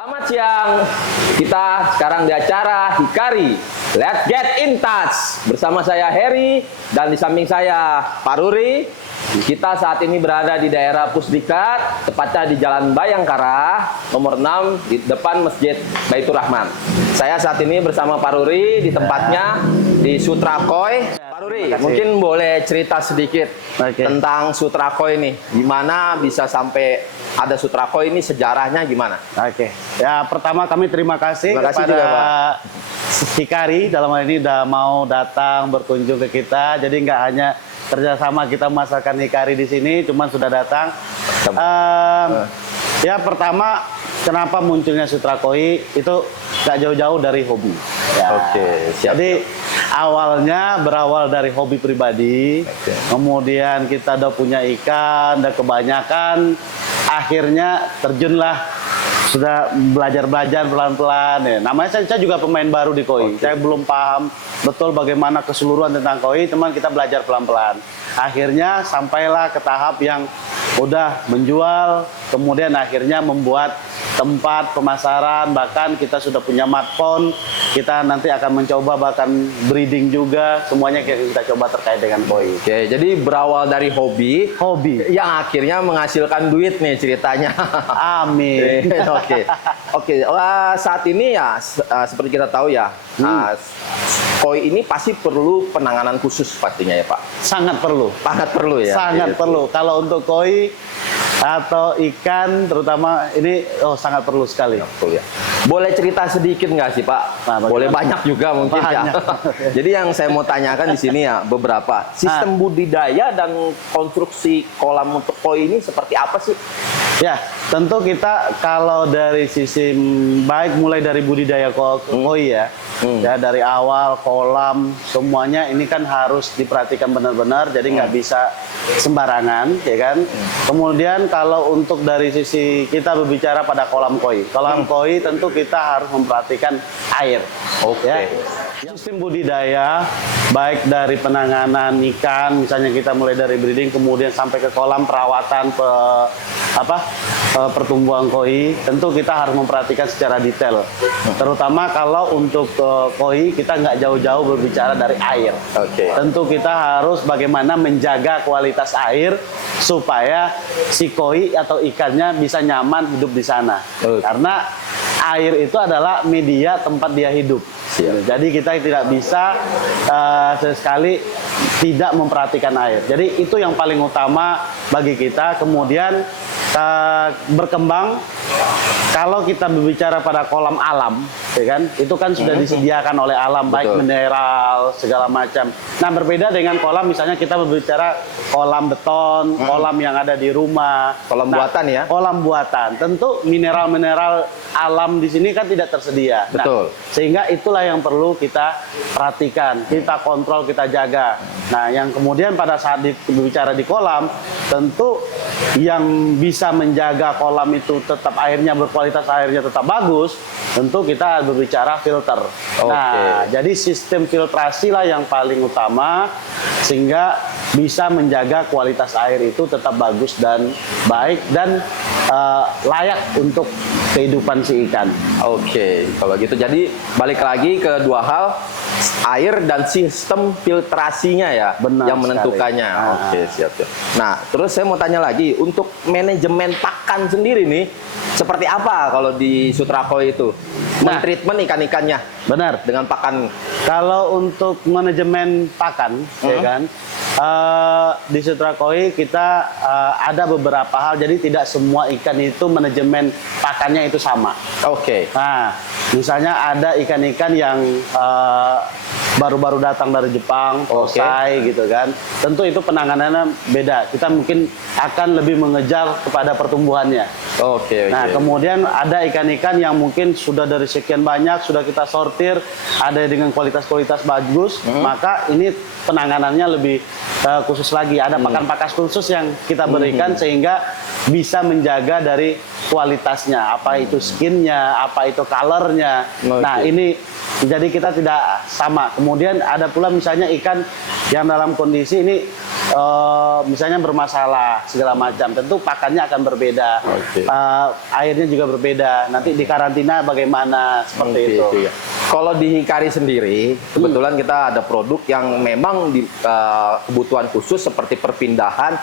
Selamat siang, kita sekarang di acara Hikari Let's Get in Touch. Bersama saya Heri dan di samping saya Pak Ruri. Kita saat ini berada di daerah Pusdikat, tepatnya di Jalan Bayangkara, nomor 6, di depan Masjid Baitur Rahman. Saya saat ini bersama Pak Ruri di tempatnya di Sutrakoi. Pak Ruri, mungkin boleh cerita sedikit tentang Sutrakoi ini. Gimana bisa sampai ada Sutrakoi ini, sejarahnya gimana? Ya pertama kami terima kasih kepada juga, Pak. Hikari dalam hal ini udah mau datang berkunjung ke kita. Jadi nggak hanya kerjasama kita memasarkan Hikari di sini, cuman sudah datang. Ya pertama, kenapa munculnya Sutrakoi itu nggak jauh-jauh dari hobi. Ya. Siap. Jadi awalnya berawal dari hobi pribadi, kemudian kita udah punya ikan, udah kebanyakan, akhirnya terjunlah, sudah belajar-belajar pelan-pelan. Ya. Namanya saya juga pemain baru di koi. Saya belum paham betul bagaimana keseluruhan tentang koi, teman kita belajar pelan-pelan. Akhirnya sampailah ke tahap yang udah menjual, kemudian akhirnya membuat tempat pemasaran, bahkan kita sudah punya matpon, kita nanti akan mencoba bahkan breeding juga, semuanya kita coba terkait dengan koi. Oke, jadi berawal dari hobi yang akhirnya menghasilkan duit nih ceritanya. Amin. Oke. Saat ini ya seperti kita tahu ya, koi ini pasti perlu penanganan khusus pastinya ya Pak. Sangat perlu. Sangat perlu ya. Sangat perlu. Kalau untuk koi atau ikan terutama ini sangat perlu sekali. Ya. Boleh cerita sedikit nggak sih Pak? Boleh banyak juga mungkin ya. Jadi yang saya mau tanyakan di sini ya beberapa sistem budidaya dan konstruksi kolam untuk koi ini seperti apa sih? Ya, tentu kita kalau dari sisi baik mulai dari budidaya koi ya, ya dari awal kolam semuanya ini kan harus diperhatikan benar-benar, jadi nggak bisa sembarangan, ya kan. Kemudian kalau untuk dari sisi kita berbicara pada kolam koi tentu kita harus memperhatikan air. Ya. Sistem budidaya baik dari penanganan ikan, misalnya kita mulai dari breeding kemudian sampai ke kolam perawatan pertumbuhan koi, tentu kita harus memperhatikan secara detail. Terutama kalau untuk koi kita nggak jauh-jauh berbicara dari air. Tentu kita harus bagaimana menjaga kualitas air supaya si koi atau ikannya bisa nyaman hidup di sana. Karena air itu adalah media tempat dia hidup. Jadi kita tidak bisa sesekali tidak memperhatikan air. Jadi itu yang paling utama bagi kita. Kemudian berkembang, kalau kita berbicara pada kolam alam, ya kan, itu kan sudah disediakan oleh alam, baik mineral segala macam. Nah berbeda dengan kolam, misalnya kita berbicara kolam beton, kolam yang ada di rumah, kolam buatan ya. Kolam buatan, tentu mineral-mineral alam di sini kan tidak tersedia. Betul. Nah, sehingga itulah yang perlu kita perhatikan, kita kontrol, kita jaga. Nah, yang kemudian pada saat berbicara di kolam, tentu yang bisa menjaga kolam itu tetap airnya berkualitas, airnya tetap bagus, tentu kita berbicara filter. Nah, jadi sistem filtrasi lah yang paling utama sehingga bisa menjaga kualitas air itu tetap bagus dan baik dan layak untuk kehidupan si ikan. Kalau gitu jadi balik lagi ke dua hal, air dan sistem filtrasinya ya. Benar yang menentukannya. Siap. Nah, terus saya mau tanya lagi, untuk manajemen pakan sendiri nih seperti apa kalau di Sutrakoi itu? Men-treatment ikan-ikannya. Benar. Dengan pakan. Kalau untuk manajemen pakan, ya kan, di Sutrakoi kita ada beberapa hal. Jadi tidak semua ikan itu manajemen pakannya itu sama. Nah, misalnya ada ikan-ikan yang baru-baru datang dari Jepang, selesai gitu kan. Tentu itu penanganannya beda. Kita mungkin akan lebih mengejar kepada pertumbuhannya. Nah, kemudian ada ikan-ikan yang mungkin sudah dari sekian banyak, sudah kita sortir, ada dengan kualitas-kualitas bagus, maka ini penanganannya lebih khusus lagi. Ada pakan-pakan khusus yang kita berikan sehingga bisa menjaga dari kualitasnya, apa itu skinnya, apa itu colornya. Nah, ini jadi kita tidak sama. Kemudian ada pula misalnya ikan yang dalam kondisi ini misalnya bermasalah segala macam, tentu pakannya akan berbeda. Oke. Airnya juga berbeda. Nanti di karantina bagaimana seperti Oke, itu. oke. Kalau di Hikari sendiri, kebetulan kita ada produk yang memang kebutuhan khusus seperti perpindahan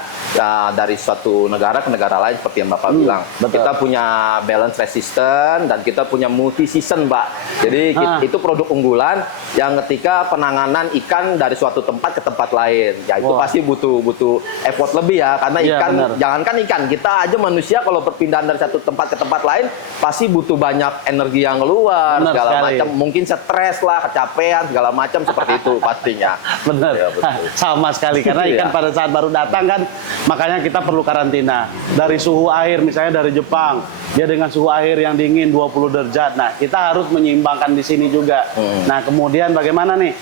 dari suatu negara ke negara lain seperti yang Bapak bilang. betul. Kita punya balance resistant dan kita punya multi season, Pak. Jadi itu produk unggulan yang ketika penanganan ikan dari suatu tempat ke tempat lain, ya itu Wah. pasti butuh effort lebih ya, karena Iya, ikan benar. jangankan ikan, kita aja manusia kalau perpindahan dari satu tempat ke tempat lain pasti butuh banyak energi yang keluar, Benar segala sekali. macam, mungkin stres lah, kecapean segala macam seperti itu pastinya. Benar, Ya, betul. sama sekali karena Iya. ikan pada saat baru datang kan, makanya kita perlu karantina. Dari suhu air misalnya dari Jepang, dia dengan suhu air yang dingin 20 derajat. Nah, kita harus menyeimbangkan di sini juga. Nah, kemudian bagaimana nih?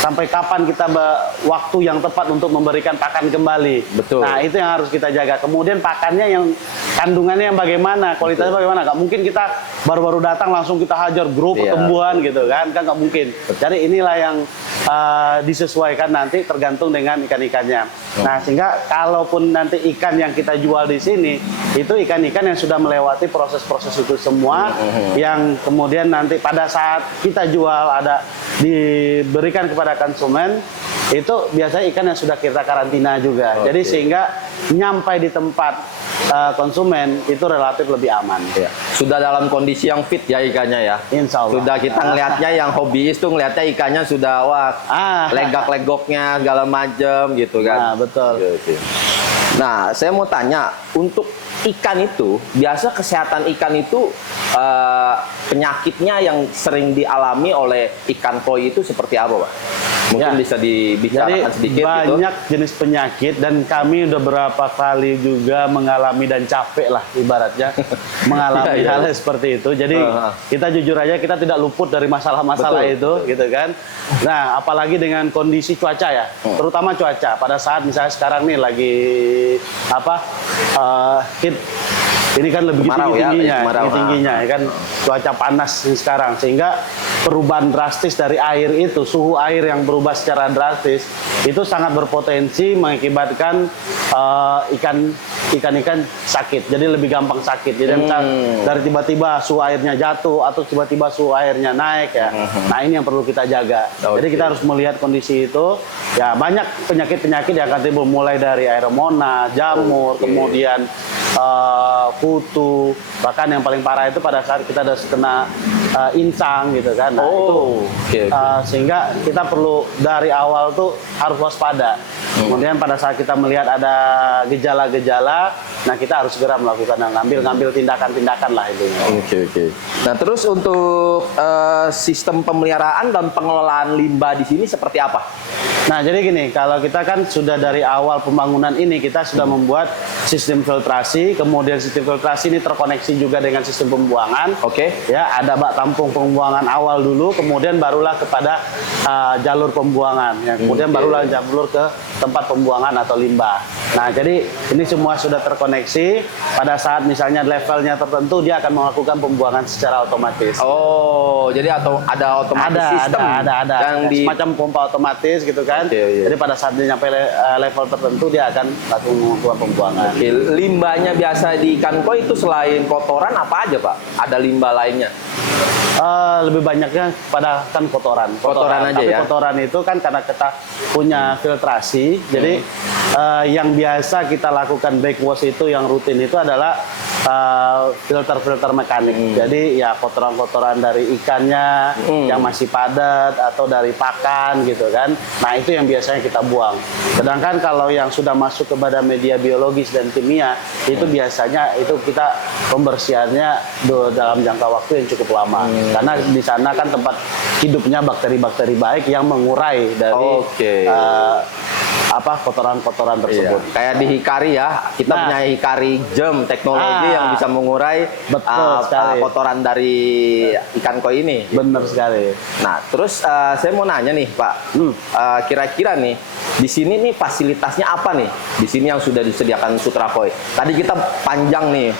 Sampai kapan kita waktu yang tepat untuk memberikan pakan kembali? Betul. Nah, itu yang harus kita jaga. Kemudian pakannya yang kandungannya yang bagaimana, kualitasnya bagaimana? Nggak mungkin kita baru-baru datang langsung kita hajar grup Iya. pertumbuhan gitu kan nggak mungkin. Jadi inilah yang disesuaikan nanti tergantung dengan ikan-ikannya. Nah, sehingga kalaupun nanti ikan yang kita jual di sini itu ikan-ikan yang sudah melewati proses-proses itu semua, yang kemudian nanti pada saat kita jual ada diberikan kepada konsumen, itu biasanya ikan yang sudah kita karantina juga. Jadi sehingga nyampai di tempat konsumen itu relatif lebih aman. Ya. Sudah dalam kondisi yang fit ya ikannya ya. Insya Allah. Sudah kita ngelihatnya yang hobiis tuh ngelihatnya ikannya sudah wah legak-legoknya segala macam gitu kan. Nah, betul. Oke. Nah, saya mau tanya, untuk ikan itu biasa kesehatan ikan itu penyakitnya yang sering dialami oleh ikan koi itu seperti apa, Pak? Mungkin Ya. bisa dibicarakan Jadi sedikit gitu. banyak jenis penyakit dan kami udah berapa kali juga mengalami dan capek lah ibaratnya mengalami Iya, iya. hal seperti itu. Jadi kita jujur aja kita tidak luput dari masalah-masalah Betul, itu, gitu kan. Nah, apalagi dengan kondisi cuaca ya, terutama cuaca. Pada saat misalnya sekarang nih lagi heat. Ini kan lebih Kemarau ya, tingginya, kemarau. tingginya, ya kan cuaca panas sekarang, sehingga perubahan drastis dari air itu, suhu air yang berubah secara drastis itu sangat berpotensi mengakibatkan ikan-ikan sakit, jadi lebih gampang sakit. Jadi misal dari tiba-tiba suhu airnya jatuh atau tiba-tiba suhu airnya naik ya. Nah, ini yang perlu kita jaga. Jadi kita harus melihat kondisi itu. Ya, banyak penyakit-penyakit yang akan timbul mulai dari aeromona, jamur, kemudian kutu, bahkan yang paling parah itu pada saat kita ada kena insang gitu kan. Nah, itu sehingga kita perlu dari awal tuh harus waspada. Kemudian pada saat kita melihat ada gejala-gejala, nah kita harus segera melakukan ngambil tindakan-tindakan lah itu. Oke. Nah, terus untuk sistem pemeliharaan dan pengelolaan limbah di sini seperti apa? Nah, jadi gini, kalau kita kan sudah dari awal pembangunan ini kita sudah membuat sistem filtrasi, kemudian sistem filtrasi ini terkoneksi juga dengan sistem pembuangan. Oke. Ya, ada bak tampung pembuangan awal dulu, kemudian barulah kepada jalur pembuangan. Ya, kemudian barulah jalur ke tempat pembuangan atau limbah. Nah, jadi ini semua sudah terkoneksi. Pada saat misalnya levelnya tertentu, dia akan melakukan pembuangan secara otomatis. Oh, jadi ada otomatis sistem ada. yang di semacam pompa otomatis gitu kan. Jadi pada saat dia nyampe level tertentu, dia akan langsung melakukan pembuangan. Oke, limbahnya biasa di ikan koi itu selain kotoran apa aja, Pak? Ada limbah lainnya? Lebih banyaknya pada kan kotoran Kotoran aja tapi ya? kotoran itu kan karena kita punya filtrasi, jadi yang biasa kita lakukan backwash itu yang rutin itu adalah filter mekanik. Jadi ya kotoran-kotoran dari ikannya yang masih padat atau dari pakan gitu kan. Nah, itu yang biasanya kita buang. Sedangkan kalau yang sudah masuk kepada media biologis dan kimia itu biasanya itu kita pembersihannya dalam jangka waktu yang cukup lama. Karena di sana kan tempat hidupnya bakteri-bakteri baik yang mengurai dari kotoran-kotoran tersebut. Iya. Kayak di Hikari ya, kita punya Hikari Germ teknologi yang bisa mengurai kotoran dari ikan koi ini. Benar sekali. Nah, terus saya mau nanya nih, Pak, kira-kira nih di sini nih fasilitasnya apa nih? Di sini yang sudah disediakan Sutra Koi. Tadi kita panjang nih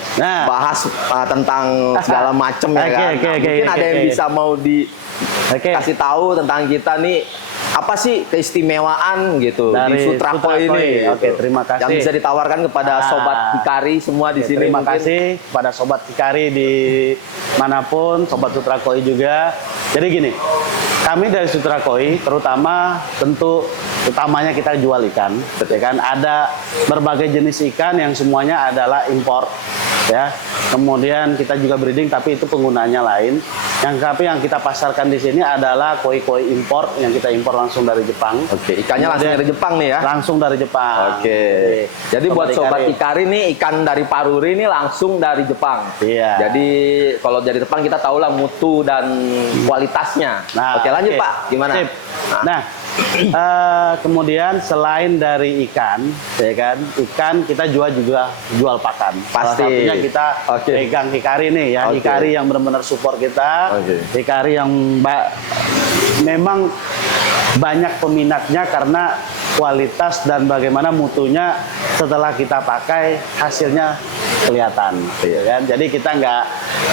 bahas tentang segala macam ya kan. Mungkin ada yang bisa mau dikasih tahu tentang kita nih apa sih keistimewaan gitu di Dari Sutrakoi ini? Sutrakoi. Oke, gitu. terima kasih. Yang bisa ditawarkan kepada sobat Hikari semua di Oke, sini. terima mungkin. kasih kepada sobat Hikari di manapun, sobat Sutrakoi juga. Jadi gini, kami dari Sutrakoi terutama tentu utamanya kita jual ikan, ya kan? Ada berbagai jenis ikan yang semuanya adalah impor, ya. Kemudian kita juga breeding, tapi itu penggunanya lain. Tapi yang kita pasarkan di sini adalah koi-koi impor yang kita impor langsung dari Jepang. Oke, ikannya langsung Kemudian dari Jepang nih ya. Langsung dari Jepang. Oke. Jadi buat sobat Hikari nih, ikan dari Paruri ini langsung dari Jepang. Iya. Jadi kalau dari Jepang kita tahu lah mutu dan kualitasnya. Nah, oke, lanjut oke. Pak. Gimana? Sip. Nah, kemudian selain dari ikan, ya kan, ikan kita juga jual pakan. Salah Pasti. satunya kita Oke. pegang Hikari nih ya, Oke. Hikari yang benar-benar support kita, Oke. Hikari yang memang banyak peminatnya karena kualitas dan bagaimana mutunya setelah kita pakai hasilnya kelihatan, ya kan? Jadi kita nggak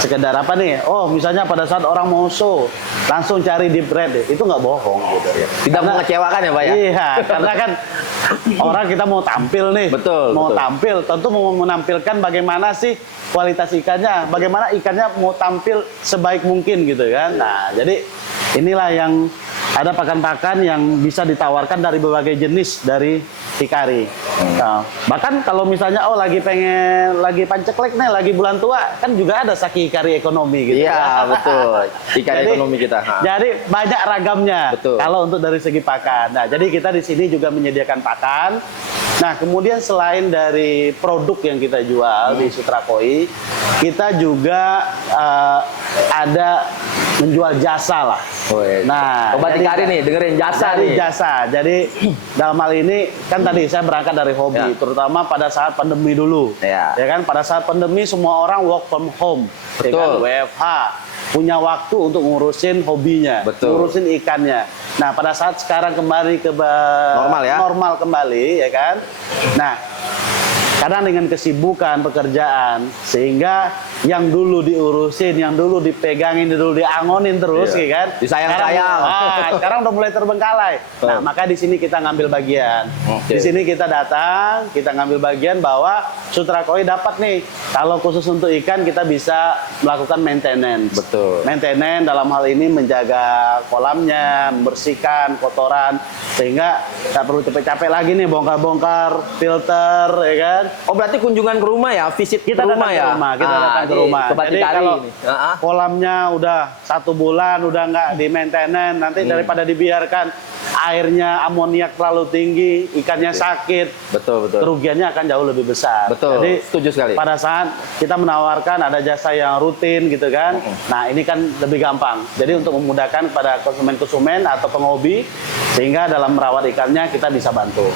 sekedar apa nih, oh misalnya pada saat orang mau show langsung cari deep red, itu nggak bohong gitu. Tidak mengecewakan ya Pak ya? Iya, karena kan orang kita mau tampil nih, Betul, mau betul. tampil, tentu mau menampilkan bagaimana sih kualitas ikannya, bagaimana ikannya mau tampil sebaik mungkin gitu kan. Nah, jadi inilah yang ada pakan-pakan yang bisa ditawarkan dari berbagai jenis dari Hikari. Nah, bahkan kalau misalnya lagi panceklek nih, lagi bulan tua, kan juga ada Saki Hikari ekonomi gitu. Iya, betul. Ikan Jadi- ekonomi kita. Ha. Jadi banyak ragamnya. Betul. Kalau untuk dari segi pakan. Nah, jadi kita di sini juga menyediakan pakan. Nah, kemudian selain dari produk yang kita jual di Sutrakoi, kita juga ada menjual jasa lah. Woi. Nah, Sobat jadi- Hikari nih, dengerin jasa dari nih. jasa. Jadi dalam hal ini kan tadi saya berangkat dari hobi, Ya. terutama pada saat pandemi dulu. Ya. kan pada saat pandemi semua orang work from home, ya kan, Betul. WFH, punya waktu untuk ngurusin hobinya, Betul. ngurusin ikannya. Nah, pada saat sekarang kembali ke Normal ya. normal kembali, ya kan. Nah, kadang dengan kesibukan pekerjaan sehingga yang dulu diurusin, yang dulu dipegangin, dulu diangonin terus, Iya. ya kan. Disayang-sayang. Sekarang udah mulai terbengkalai. Nah, maka di sini kita ngambil bagian. Oke. Di sini kita datang, kita ngambil bagian bahwa Sutrakoi dapat nih. Kalau khusus untuk ikan kita bisa melakukan maintenance. Betul. Maintenance dalam hal ini menjaga kolamnya, membersihkan kotoran sehingga tak perlu capek-capek lagi nih bongkar-bongkar filter, ya kan. Oh berarti kunjungan ke rumah ya, visit Kita ke rumah datang ya? ke rumah, kita datang ke ini rumah. Sobat Jadi Hikari kalau ini. Ah, ah. kolamnya udah 1 bulan udah nggak di maintenance, nanti daripada dibiarkan airnya amoniak terlalu tinggi, ikannya sakit, Betul, betul. kerugiannya akan jauh lebih besar. Betul, Jadi setuju sekali. pada saat kita menawarkan ada jasa yang rutin gitu kan, nah ini kan lebih gampang. Jadi untuk memudahkan pada konsumen-konsumen atau penghobi, sehingga dalam merawat ikannya kita bisa bantu.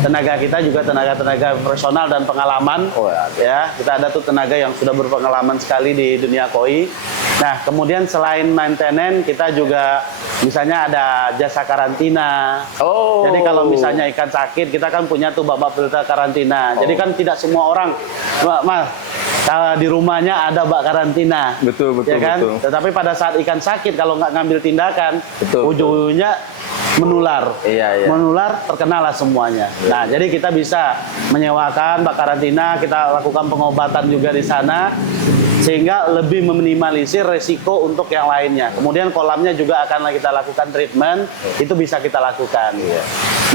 Tenaga kita juga tenaga-tenaga profesional dan pengalaman. Ya, kita ada tuh tenaga yang sudah berpengalaman sekali di dunia koi. Nah, kemudian selain maintenance, kita juga misalnya ada jasa karantina. Oh. Jadi kalau misalnya ikan sakit, kita kan punya tuh bak filter karantina. Jadi kan tidak semua orang, kalau di rumahnya ada bak karantina. Betul, betul, ya kan? betul. Tetapi pada saat ikan sakit, kalau nggak ngambil tindakan, Betul, ujung-ujungnya menular. Iya, iya. Menular, terkenalah semuanya. Nah, jadi kita bisa menyewakan bak karantina, kita lakukan pengobatan juga di sana, sehingga lebih meminimalisir resiko untuk yang lainnya. Kemudian kolamnya juga akan kita lakukan treatment, itu bisa kita lakukan.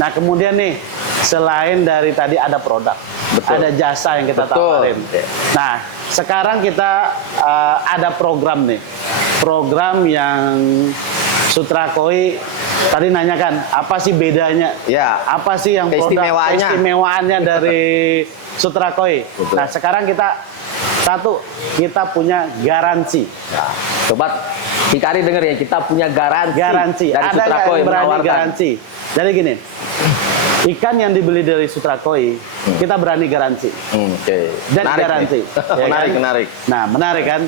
Nah, kemudian nih, selain dari tadi ada produk, Betul. ada jasa yang kita Betul. tawarin. Nah, sekarang kita ada program nih, program yang Sutrakoi tadi nanyakan apa sih bedanya? Ya. Apa sih yang keistimewaannya dari Sutrakoi? Betul. Nah, sekarang kita punya garansi. Nah, Sobat Hikari denger ya, kita punya garansi, dari Ada nggak Sutrakoi yang berani menawarkan. garansi? Jadi gini, ikan yang dibeli dari Sutrakoi, kita berani garansi. Oke. Dan Menarik garansi. nih. Ya menarik, kan? menarik. Nah, menarik kan?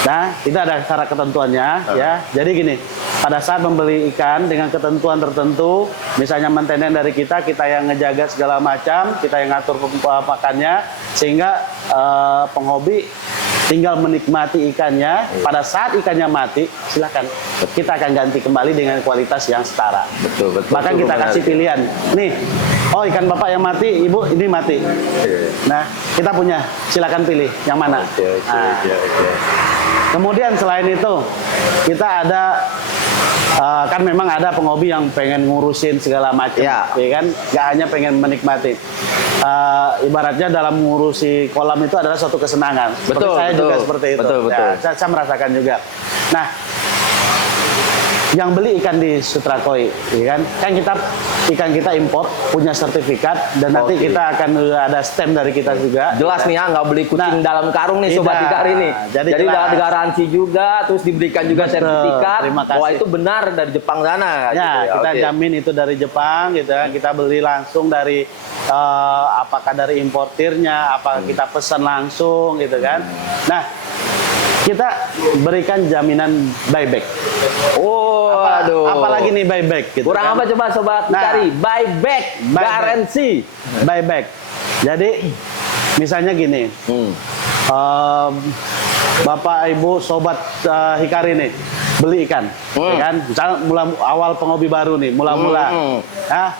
Nah, itu ada syarat ketentuannya ya. Jadi gini, pada saat membeli ikan dengan ketentuan tertentu, misalnya maintenance dari kita yang ngejaga segala macam, kita yang ngatur pakannya, sehingga penghobi tinggal menikmati ikannya. Pada saat ikannya mati, silakan kita akan ganti kembali dengan kualitas yang setara. Betul. Bahkan Betul, kita benar. kasih pilihan. Nih, oh ikan bapak yang mati, ibu ini mati. Nah, kita punya, silakan pilih yang mana. Nah, kemudian selain itu, kita ada kan memang ada penghobi yang pengen ngurusin segala macam, Ya. kan? Gak hanya pengen menikmati. Ibaratnya dalam ngurusi kolam itu adalah suatu kesenangan. Seperti Betul, saya betul. juga seperti itu. Betul, betul. Ya, saya merasakan juga. Nah, yang beli ikan di Sutrakoi, ya kan kita ikan kita impor, punya sertifikat, dan nanti Oke. kita akan ada stamp dari kita juga. Jelas nih ya, nggak beli kucing Nah, dalam karung nih Sobat tidak. Hikari nih. Jadi Jadi jelas. ada garansi juga, terus diberikan juga Betul, sertifikat terima kasih. bahwa itu benar dari Jepang sana. Ya, gitu kita Oke. jamin itu dari Jepang, gitu kan. Kita beli langsung dari apakah dari importirnya, apa kita pesan langsung, gitu kan. Nah, kita berikan jaminan buyback. Oh, aduh. Apalagi nih buyback, gitu Kurang kan. apa coba Sobat Nah, Hikari? Buyback, buyback. garansi. Buyback. Jadi, misalnya gini, Bapak, Ibu, Sobat Hikari nih, beli ikan, ya kan? Misalnya awal penghobi baru nih, mula-mula,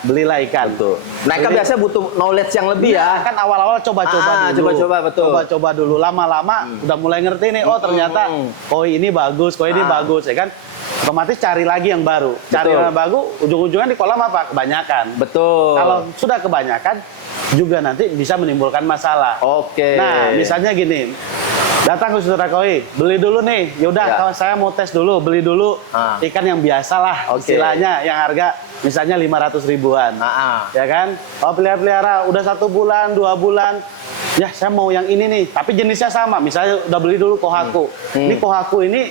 belilah ikan. Betul. Mereka Beli- biasanya butuh knowledge yang lebih ya. Kan awal-awal coba-coba dulu. Coba-coba, betul. Coba-coba dulu, lama-lama udah mulai ngerti nih, oh ternyata koi ini bagus, koi ini bagus, ya kan? Otomatis cari lagi yang baru. Cari Betul. yang baru, ujung-ujungnya di kolam apa? Kebanyakan. Betul. Kalau sudah kebanyakan, juga nanti bisa menimbulkan masalah. Oke. Nah, misalnya gini, datang ke Sutrakoi, beli dulu nih. Yaudah, Ya. kalau saya mau tes dulu, beli dulu ikan yang biasa lah, Oke. istilahnya yang harga misalnya 500 ribuan. Ya kan? Kalau pelihara udah 1 bulan, 2 bulan, ya saya mau yang ini nih, tapi jenisnya sama. Misalnya udah beli dulu Kohaku. Ini Kohaku ini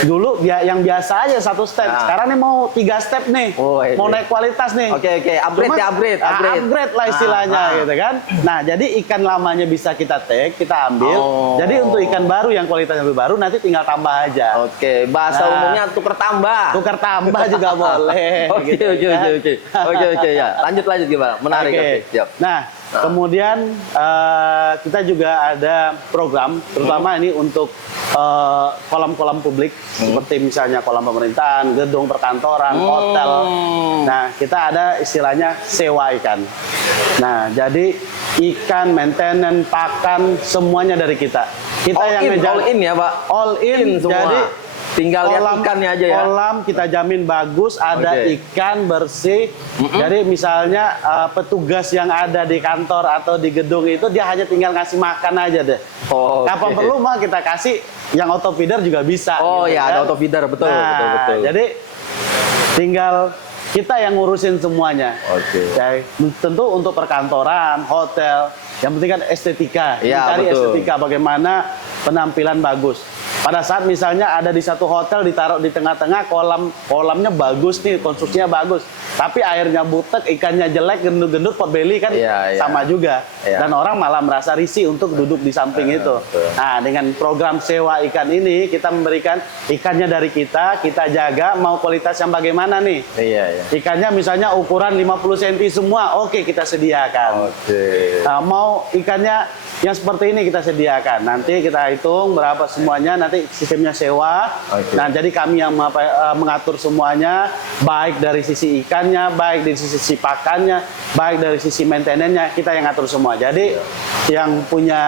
dulu yang biasa aja 1 step. Sekarang nih mau 3 step nih. Oh, iya. Mau naik kualitas nih. Oke, upgrade Cuma, ya, upgrade. upgrade lah istilahnya gitu kan. Nah, jadi ikan lamanya bisa kita take, kita ambil. Oh. Jadi untuk ikan baru yang kualitasnya lebih baru nanti tinggal tambah aja. Oke, bahasa Nah. umumnya tuker tambah. Tukar tambah juga boleh. Oke, gitu oke, kan. oke ya. Lanjut gimana? Menarik. Oke. Oke, siap. Nah, kemudian kita juga ada program, terutama ini untuk kolam-kolam publik, seperti misalnya kolam pemerintahan, gedung perkantoran, hotel. Nah, kita ada istilahnya sewa ikan. Nah, jadi ikan, maintenance, pakan, semuanya dari kita. Kita All in ya, Pak. all in, semua. jadi Tinggal lihat ikannya aja ya. Kolam kita jamin bagus, ada Oke. ikan bersih. Jadi misalnya petugas yang ada di kantor atau di gedung itu dia hanya tinggal ngasih makan aja deh. Oh, Kapan oke. perlu mah kita kasih yang auto feeder juga bisa. Oh gitu ya, kan. ada auto feeder, betul, Nah, betul. Jadi tinggal kita yang ngurusin semuanya. Oke. Ya, tentu untuk perkantoran, hotel, yang penting kan estetika. Iya, Mencari betul. estetika bagaimana penampilan bagus. Pada saat misalnya ada di satu hotel ditaruh di tengah-tengah kolamnya bagus nih, konstruksinya bagus. Tapi airnya butek, ikannya jelek, gendut-gendut, potbelly kan Iya, iya. sama juga. Iya. Dan orang malah merasa risih untuk duduk di samping itu. betul. Nah, dengan program sewa ikan ini kita memberikan ikannya dari kita jaga mau kualitas yang bagaimana nih. Iya. Ikannya misalnya ukuran 50 cm semua, oke kita sediakan. Oke. Nah, mau ikannya yang seperti ini kita sediakan. Nanti kita hitung berapa semuanya, nanti sistemnya sewa. Oke. Nah, jadi kami yang mengatur semuanya, baik dari sisi ikannya, baik dari sisi pakannya, baik dari sisi maintenance-nya, kita yang ngatur semua. Jadi yang punya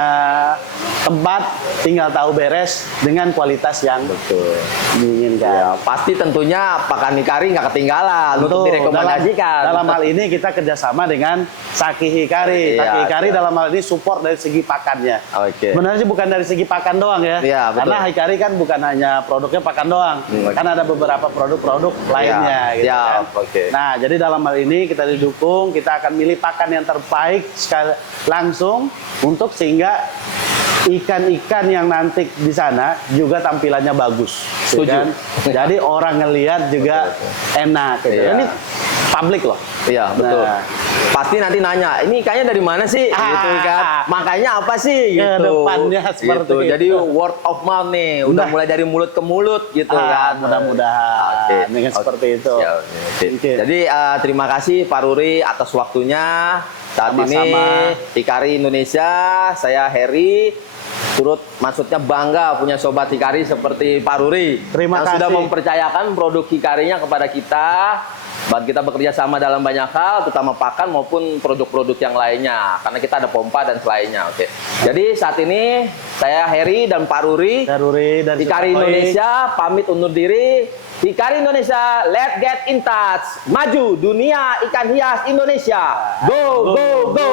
tempat tinggal tahu beres dengan kualitas yang Betul. diinginkan. Ya, pasti tentunya pakan Hikari nggak ketinggalan untuk Betul. direkomendasikan. Dalam hal ini kita kerjasama dengan Saki Hikari. Iya, Saki Hikari siap. dalam hal ini support dari segi pakannya. Oke. Sebenarnya sih bukan dari segi pakan doang ya. Iya, betul. Karena Hikari kan bukan hanya produknya pakan doang. Oke. Kan ada beberapa produk-produk lainnya gitu siap, kan. oke. Nah, jadi dalam hal ini kita didukung, kita akan milih pakan yang terbaik langsung untuk sehingga ikan-ikan yang nanti di sana juga tampilannya bagus. Setuju. Ya kan? Jadi orang ngelihat juga enak gitu. Iya. Ini publik loh. Iya, betul. Nah. Pasti nanti nanya, ini ikannya dari mana sih? Gitu kan. Makanya apa sih? Ke Gitu. depannya seperti Gitu. itu. Jadi word of mouth nih, udah Nah. mulai dari mulut ke mulut gitu kan. Mudah-mudahan Oke. dengan seperti itu. Siap, oke. Oke. Jadi terima kasih Pak Ruri atas waktunya. Saat Sama-sama. ini Hikari Indonesia, saya Heri. turut maksudnya bangga punya sobat Hikari seperti Pak Ruri Terima yang sudah kasih. mempercayakan produk Hikarinya kepada kita. Buat kita bekerja sama dalam banyak hal, terutama pakan maupun produk-produk yang lainnya. Karena kita ada pompa dan selainnya. Oke. Jadi saat ini saya Heri dan Pak Ruri, Daruri dan Hikari Sutakoi. Indonesia pamit undur diri. Hikari Indonesia, let's get in touch. Maju dunia ikan hias Indonesia. Go, go, go.